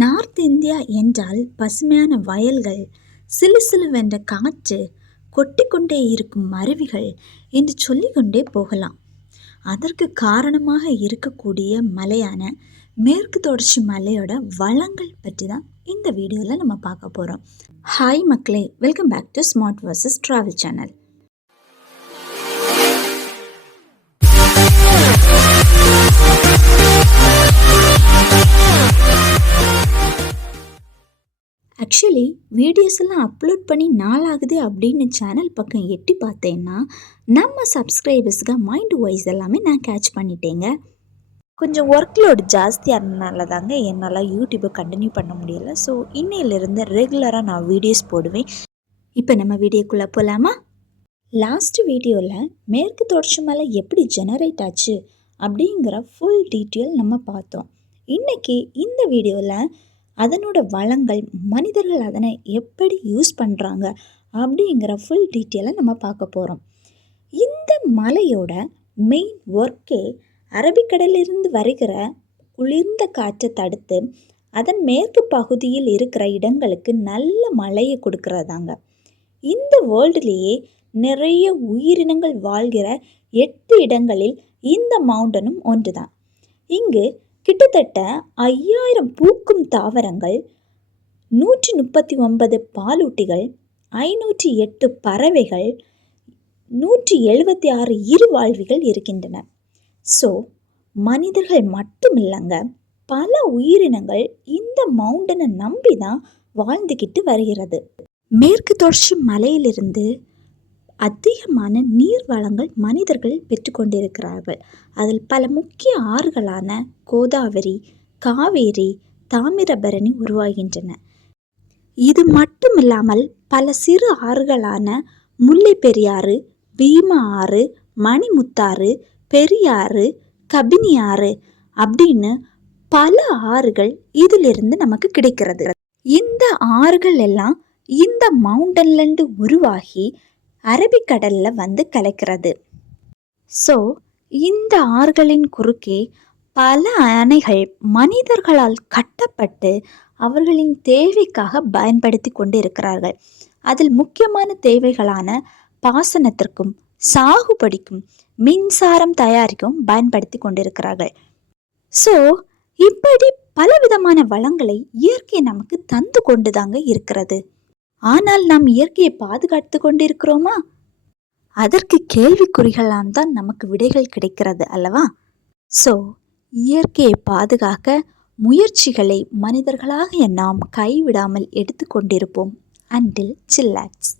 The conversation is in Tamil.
நார்த் இந்தியா என்றால் பசுமையான வயல்கள், சிலுசிலுவென்ற காற்று, கொட்டிக்கொண்டே இருக்கும் அருவிகள் என்று சொல்லிக்கொண்டே போகலாம். அதற்கு காரணமாக இருக்கக்கூடிய மலையான மேற்கு தொடர்ச்சி மலையோட வளங்கள் பற்றி தான் இந்த வீடியோவில் நம்ம பார்க்க போகிறோம். ஹாய் மக்களே, welcome back to smart versus travel channel. Actually videos எல்லாம் அப்லோட் பண்ணி நாளாகுது அப்படின்னு சேனல் பக்கம் எட்டி பார்த்தேன்னா நம்ம சப்ஸ்கிரைபர்ஸுக்கு மைண்ட் வைஸ் எல்லாமே நான் கேட்ச் பண்ணிட்டேங்க. கொஞ்சம் ஒர்க் லோடு ஜாஸ்தியாக இருந்தனால தாங்க என்னால் யூடியூப்பை கண்டினியூ பண்ண முடியலை. ஸோ இன்னையிலிருந்து ரெகுலராக நான் வீடியோஸ் போடுவேன். இப்போ நம்ம வீடியோக்குள்ளே போகலாமா? லாஸ்ட் வீடியோவில் மேற்கு தொடர்ச்சி மலை எப்படி ஜெனரேட் ஆச்சு அப்படிங்கிற ஃபுல் டீட்டெயில் நம்ம பார்த்தோம். இன்றைக்கி இந்த வீடியோவில் அதனோட வளங்கள், மனிதர்கள் அதனை எப்படி யூஸ் பண்ணுறாங்க அப்படிங்கிற ஃபுல் டீட்டெயிலை நம்ம பார்க்க போகிறோம். இந்த மலையோட மெயின் ஒர்க்கே அரபிக்கடலிலிருந்து வருகிற குளிர்ந்த காற்றை தடுத்து அதன் மேற்கு பகுதியில் இருக்கிற இடங்களுக்கு நல்ல மழையை கொடுக்கறதாங்க. இந்த வேர்ல்டுலேயே நிறைய உயிரினங்கள் வாழ்கிற 8 இடங்களில் இந்த மவுண்டனும் ஒன்று தான். இங்கு கிட்டத்தட்ட 5000 பூக்கும் தாவரங்கள், 139 பாலூட்டிகள், 508 பறவைகள், 176 இருவாழ்விகள் இருக்கின்றன. ஸோ மனிதர்கள் மட்டும் இல்லைங்க, பல உயிரினங்கள் இந்த மவுண்டனை நம்பி தான் வாழ்ந்துக்கிட்டு வருகிறது. மேற்கு தொடர்ச்சி மலையிலிருந்து அதிகமான நீர் வளங்கள் மனிதர்கள் பெற்றுக்கொண்டிருக்கிறார்கள். அதில் பல முக்கிய ஆறுகளான கோதாவரி, காவேரி, தாமிரபரணி உருவாகின்றன. இது மட்டும் இல்லாமல் பல சிறு ஆறுகளான முல்லை பெரியாறு, பீமா ஆறு, மணிமுத்தாறு, பெரியாறு, கபினி ஆறு அப்படின்னு பல ஆறுகள் இதிலிருந்து நமக்கு கிடைக்கிறது. இந்த ஆறுகள் எல்லாம் இந்த மவுண்டன்லேருந்து உருவாகி அரபிக்கடலில் வந்து கலக்கிறது. ஸோ இந்த ஆறுகளின் குறுக்கே பல அணைகள் மனிதர்களால் கட்டப்பட்டு அவர்களின் தேவைக்காக பயன்படுத்தி கொண்டு இருக்கிறார்கள். அதில் முக்கியமான தேவைகளான பாசனத்திற்கும் சாகுபடிக்கும் மின்சாரம் தயாரிக்கவும் பயன்படுத்தி கொண்டிருக்கிறார்கள். ஸோ இப்படி பலவிதமான வளங்களை இயற்கை நமக்கு தந்து கொண்டு தாங்க இருக்கிறது. ஆனால் நாம் இயற்கையை பாதுகாத்து கொண்டிருக்கிறோமா? அதற்கு கேள்விக்குறிகளால் தான் நமக்கு விடைகள் கிடைக்கிறது அல்லவா? ஸோ இயற்கையை பாதுகாக்க முயற்சிகளை மனிதர்களாகிய நாம் கைவிடாமல் எடுத்துக்கொண்டிருப்போம். Until chillax.